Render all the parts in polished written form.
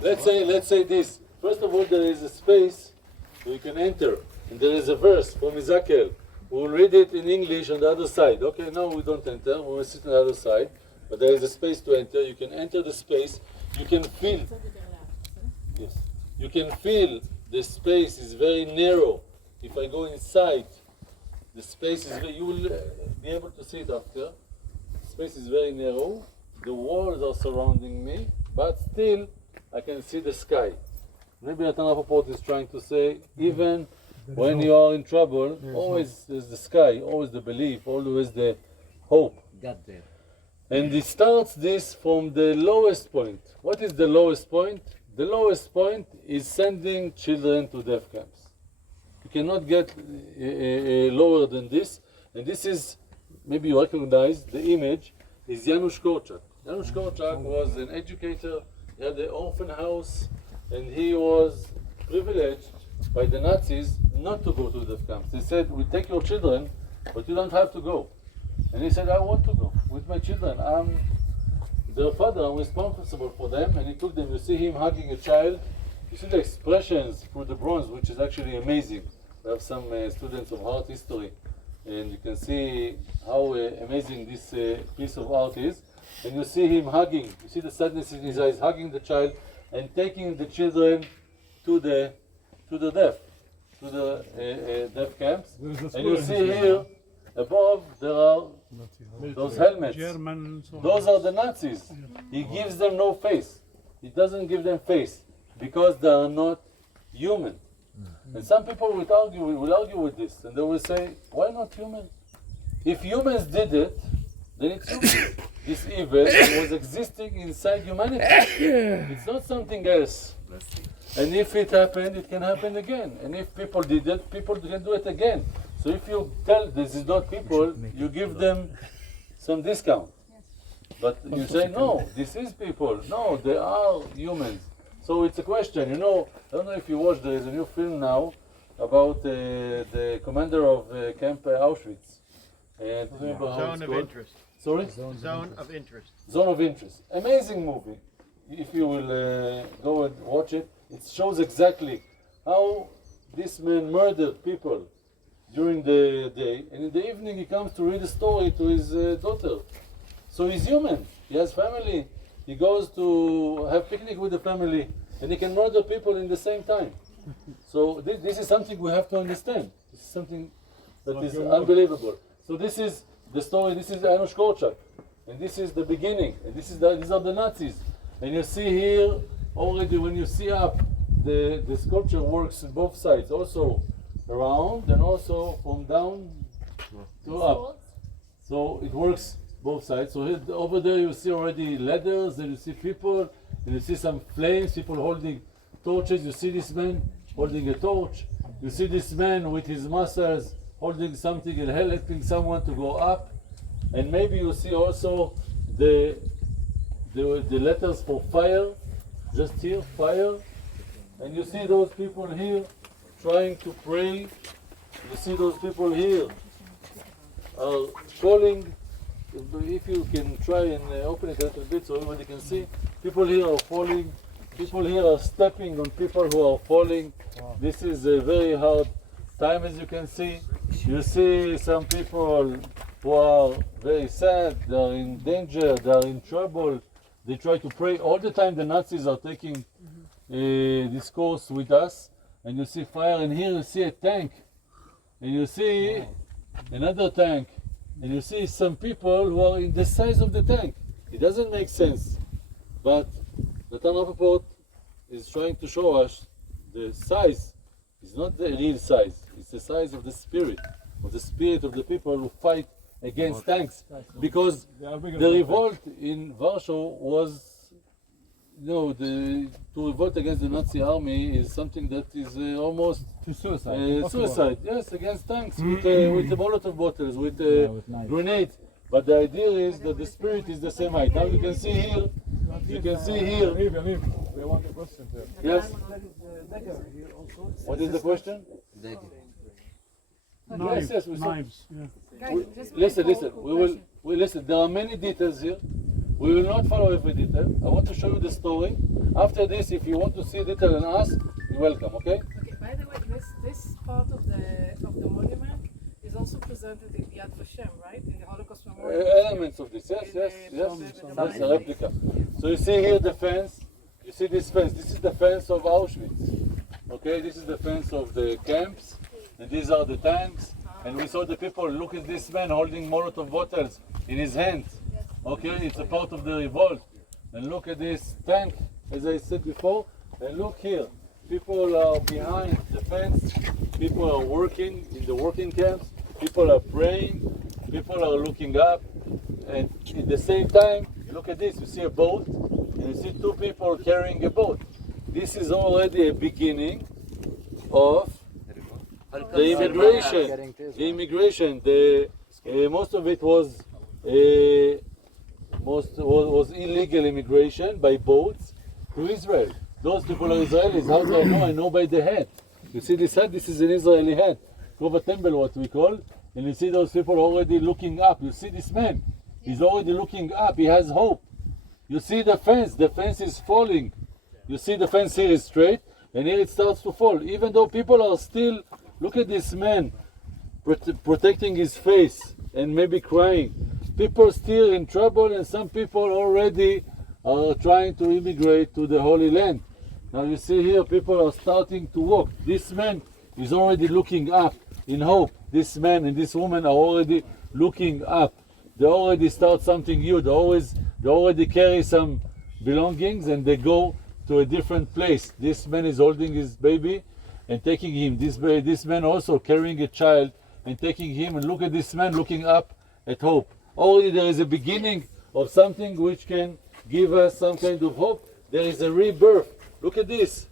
Let's say this. First of all, there is a space where you can enter, and there is a verse from Ezekiel. We will read it in English on the other side. Okay, now we don't enter. We will sit on the other side, but there is a space to enter. You can enter the space. You can feel. Yes. You can feel the space is very narrow. If I go inside, the space is very, you will be able to see it after. The space is very narrow. The walls are surrounding me, but still I can see the sky. Maybe Natan Rapoport is trying to say, even when you are in trouble, always there's the sky, always the belief, always the hope. God there. And it starts this from the lowest point. What is the lowest point? The lowest point is sending children to death camps. You cannot get lower than this. And this is, maybe you recognize the image, is Janusz Korczak. Janusz Korczak was an educator. He had an orphan house, and he was privileged by the Nazis not to go to death camps. They said, we take your children, but you don't have to go. And he said, I want to go with my children. I'm their father, I'm responsible for them. And he took them. You see him hugging a child. You see the expressions through the bronze, which is actually amazing. We have some students of art history, and you can see how amazing this piece of art is. And you see him hugging. You see the sadness in his eyes, hugging the child and taking the children to the death camps. And you see here above there are those helmets. Those are the Nazis. He gives them no face. He doesn't give them face because they are not human. And some people will argue with this, and they will say, why not human? If humans did it, then it's human. This evil was existing inside humanity. It's not something else. And if it happened, it can happen again. And if people did it, people can do it again. So if you tell this is not people, you give them some discount. But you say, no, this is people. No, they are humans. So it's a question, I don't know if you watched, there is a new film now about the commander of Camp Auschwitz. Zone of Interest. Sorry? Zone of Interest. Zone of Interest. Amazing movie. If you will go and watch it, it shows exactly how this man murdered people during the day, and in the evening he comes to read a story to his daughter. So he's human. He has family. He goes to have picnic with the family, and he can murder people in the same time. So this is something we have to understand. This is something that is unbelievable. So this is the story. This is Janusz Korczak, and this is the beginning. And these are the Nazis. And you see here already when you see up, the sculpture works on both sides, also around and also from down to up. So it works both sides. So here, over there you see already ladders, and you see people, and you see some flames, people holding torches. You see this man holding a torch. You see this man with his muscles holding something and helping someone to go up. And maybe you see also the letters for fire, just here, fire. And you see those people here trying to pray. You see those people here are falling. If you can try and open it a little bit so everybody can see. People here are falling. People here are stepping on people who are falling. Wow. This is a very hard time, as you can see. You see some people who are very sad, they are in danger, they are in trouble. They try to pray. All the time the Nazis are taking this course with us. And you see fire, and here you see a tank. And you see another tank. And you see some people who are in the size of the tank. It doesn't make sense. But Natan Rapoport is trying to show us the size is not the real size. It's the size of the spirit of the people who fight against tanks. Because the revolt in Warsaw was, to revolt against the Nazi army is something that is almost suicide. Yes, against tanks with the Molotov bottles, with grenades. But the idea is that the spirit is the same height. Now you can see here. You can see here. We want a question here. Yes. What is the question? Knives. Yes, Knives. Listen. We listen. There are many details here. We will not follow every detail. I want to show you the story. After this, if you want to see detail and ask, you're welcome, okay? Okay, by the way, this part of the monument is also presented in Yad Vashem, right? In the Holocaust Memorial. Elements of this, yes, that's a replica. So you see here the fence, you see this fence, this is the fence of Auschwitz. Okay, this is the fence of the camps, and these are the tanks. And we saw the people, look at this man holding Molotov bottles in his hands. Okay, it's a part of the revolt. And look at this tank, as I said before, and look here. People are behind the fence, people are working in the working camps, people are praying, people are looking up, and at the same time, look at this, you see a boat, and you see two people carrying a boat. This is already a beginning of the immigration. Most of it was was illegal immigration by boats to Israel. Those people are Israelis. How do I know? I know by the hat. You see this hat? This is an Israeli hat. Kova Temple, what we call. And you see those people already looking up. You see this man. He's already looking up. He has hope. You see the fence. The fence is falling. You see the fence here is straight. And here it starts to fall. Even though people are still, look at this man protecting his face and maybe crying. People still in trouble, and some people already are trying to immigrate to the Holy Land. Now you see here, people are starting to walk. This man is already looking up in hope. This man and this woman are already looking up. They already start something new. They already carry some belongings, and they go to a different place. This man is holding his baby and taking him. This man also carrying a child and taking him. And look at this man looking up at hope. Already there is a beginning of something which can give us some kind of hope. There is a rebirth. Look at this.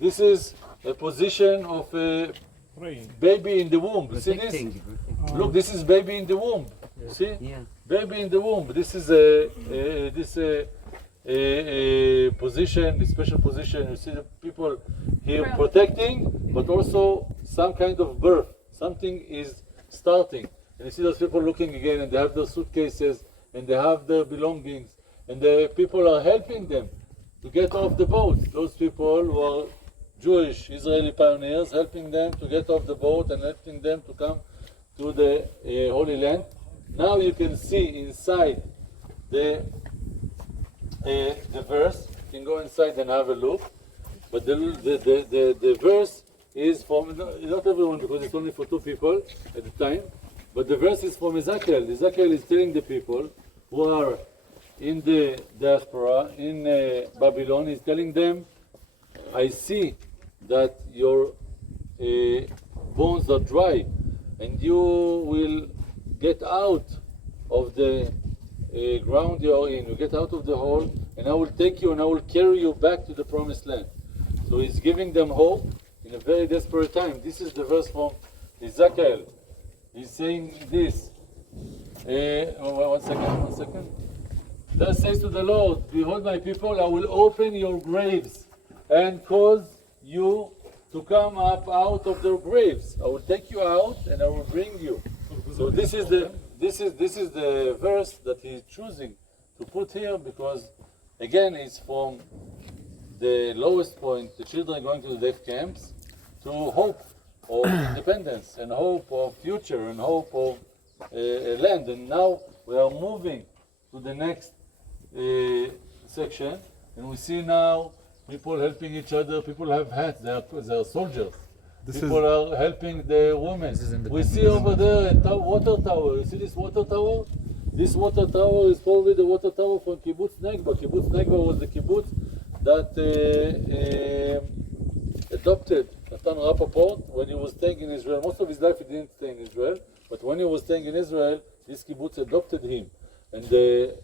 This is a position of a baby in the womb. You see this? Look, this is baby in the womb. You see? Yeah. Baby in the womb. This is a position, a special position. You see the people here protecting, but also some kind of birth. Something is starting. And you see those people looking again, and they have their suitcases, and they have their belongings, and the people are helping them to get off the boat. Those people who are Jewish Israeli pioneers, helping them to get off the boat and helping them to come to the Holy Land. Now you can see inside the verse. You can go inside and have a look. But the verse is from, not everyone, because it's only for two people at the time. But the verse is from Ezekiel. Ezekiel is telling the people who are in the diaspora, in Babylon, he's telling them, I see that your bones are dry, and you will get out of the ground you are in. You get out of the hole, and I will take you and I will carry you back to the promised land. So he's giving them hope in a very desperate time. This is the verse from Ezekiel. He's saying this. One second. Thus says to the Lord, behold my people, I will open your graves and cause you to come up out of their graves. I will take you out and I will bring you. So this is the verse that he's choosing to put here, because again it's from the lowest point, the children going to the death camps, to hope of independence and hope of future and hope of a land. And now we are moving to the next section, and we see now people helping each other. People have hats, they are soldiers. People are helping the women. We see over there a water tower. You see this water tower? This water tower is probably the water tower from Kibbutz Negba. Kibbutz Negba was the kibbutz that adopted Natan Rappaport when he was staying in Israel. Most of his life he didn't stay in Israel, but when he was staying in Israel, this kibbutz adopted him. And the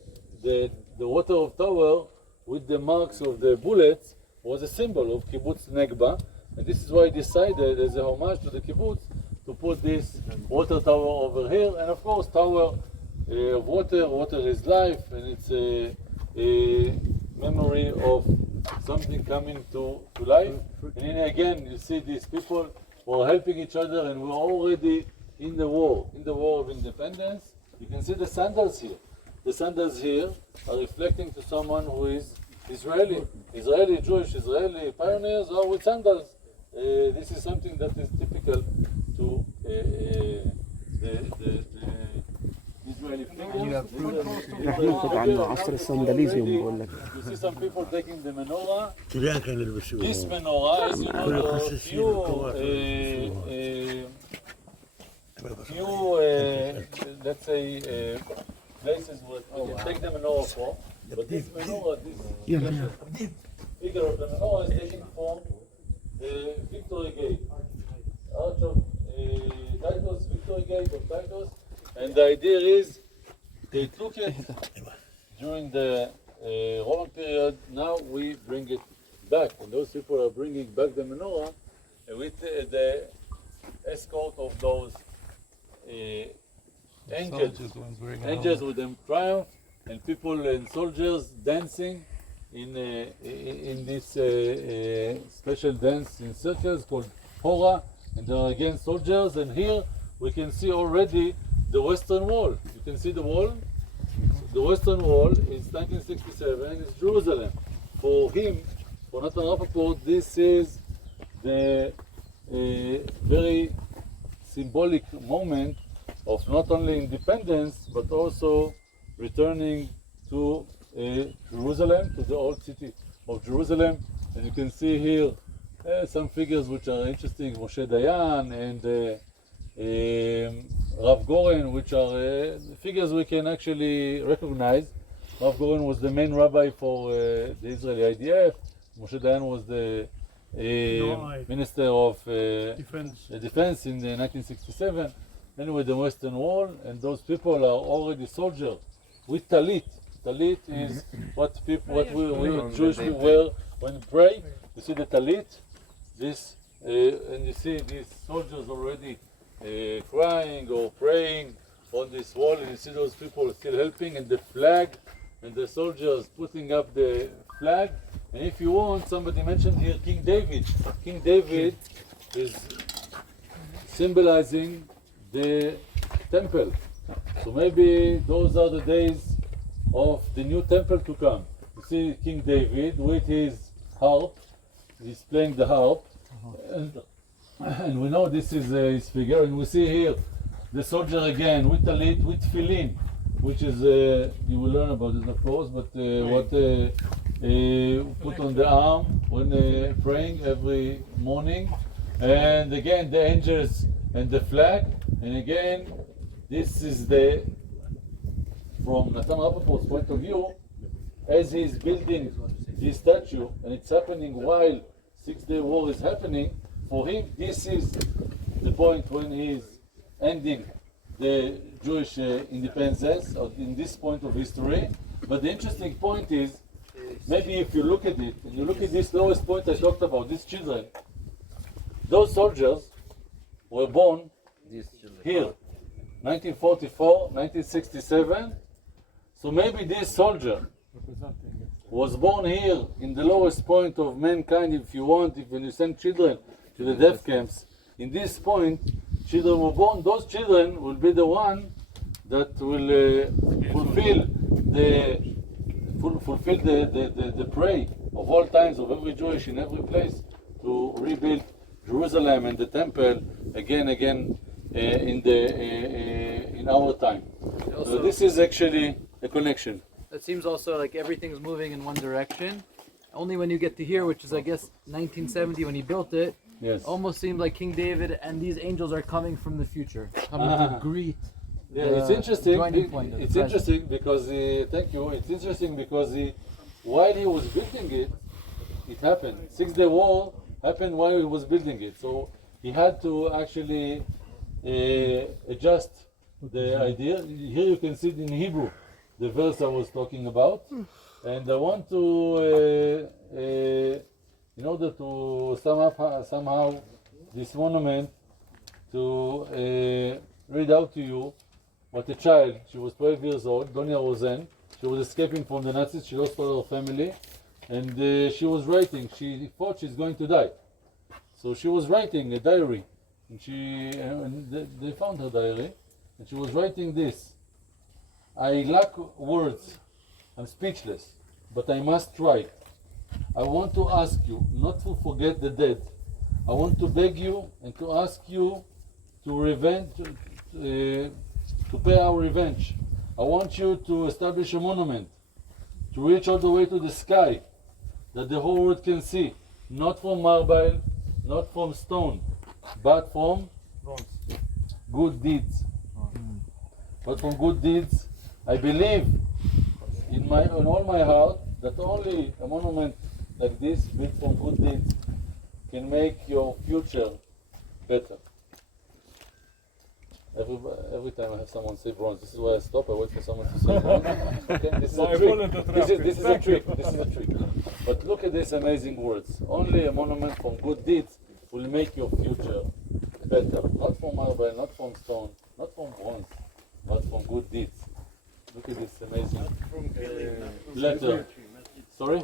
water of tower with the marks of the bullets was a symbol of Kibbutz Negba. And this is why I decided, as a homage to the kibbutz, to put this water tower over here. And of course, tower of water. Water is life, and it's a memory of something coming to life. And then again, you see these people who are helping each other, and we're already in the war of independence. You can see the sandals here. the sandals here are reflecting to someone who is Israeli, Jewish, Israeli pioneers are with sandals. This is something that is typical to the Israeli figure. راح ناخذ عنه عصر الصندليزيوم بقول لك. You see some people taking the menorah. كلها كانوا يلبسوها. This menorah, as you know, there are few let's say places where you can take the menorah from, but this menorah, this figure of the menorah is taken from the Victory Gate, Arch of Titus, Victory Gate of Titus, and the idea is they took it during the Roman period. Now we bring it back, and those people are bringing back the menorah with the escort of those angels with them triumph, and people and soldiers dancing in this special dance in circles called Hora, and there are again soldiers, and here we can see already the Western Wall. You can see the wall. The Western Wall is 1967, it's Jerusalem. For him, for Nathan Rappaport, this is the very symbolic moment of not only independence, but also returning to Jerusalem, to the old city of Jerusalem. And you can see here some figures which are interesting, Moshe Dayan and Rav Goren, which are figures we can actually recognize. Rav Goren was the main rabbi for the Israeli IDF. Moshe Dayan was the Minister of Defense in 1967. Anyway, the Western Wall, and those people are already soldiers with talit. Talit is what people, what we Jewish people wear when we pray. You see the talit, this, and you see these soldiers already crying or praying on this wall, and you see those people still helping, and the flag, and the soldiers putting up the flag. And if you want, somebody mentioned here King David. King David is symbolizing the temple. So maybe those are the days of the new temple to come. You see King David with his harp, he's playing the harp, and we know this is his figure. And we see here the soldier again with talit, with tefillin, which is, you will learn about it of course, but what put on the arm when praying every morning. And again the angels and the flag, and again this is the, from Nathan Rappaport's point of view, as he's building his statue, and it's happening while 6-Day War is happening, for him this is the point when he's ending the Jewish independence in this point of history. But the interesting point is, maybe if you look at it, and you look at this lowest point I talked about, these children, those soldiers were born here, 1944, 1967. So maybe this soldier was born here in the lowest point of mankind, if you want, if when you send children to the death camps, in this point, children were born. Those children will be the one that will fulfill the prayer of all times of every Jewish in every place to rebuild Jerusalem and the temple again in our time. So this is actually a connection. It seems also like everything's moving in one direction. Only when you get to here, which is I guess 1970 when he built it, yes, almost seems like King David and these angels are coming from the future, coming to greet. Yeah, it's interesting. It's interesting because thank you. It's interesting because while he was building it, it happened. 6-Day War happened while he was building it. So he had to actually adjust the idea. Here you can see it in Hebrew, the verse I was talking about. And I want to, in order to sum up somehow this monument, to read out to you what a child, she was 12 years old, Donia Rosen, she was escaping from the Nazis, she lost all her family, and she was writing, she thought she's going to die. So she was writing a diary, and they found her diary, and she was writing this. I lack words. I'm speechless, but I must try. I want to ask you not to forget the dead. I want to beg you and to ask you to pay our revenge. I want you to establish a monument, to reach all the way to the sky, that the whole world can see, not from marble, not from stone, but from good deeds. But from good deeds, I believe in all my heart that only a monument like this, built from good deeds, can make your future better. Every time I have someone say bronze, this is why I stop. I wait for someone to say bronze. Okay, this is a trick. This is a trick. This is a trick. But look at these amazing words. Only a monument from good deeds will make your future better. Not from marble, not from stone, not from bronze, but from good deeds. Look at this amazing letter. Sorry?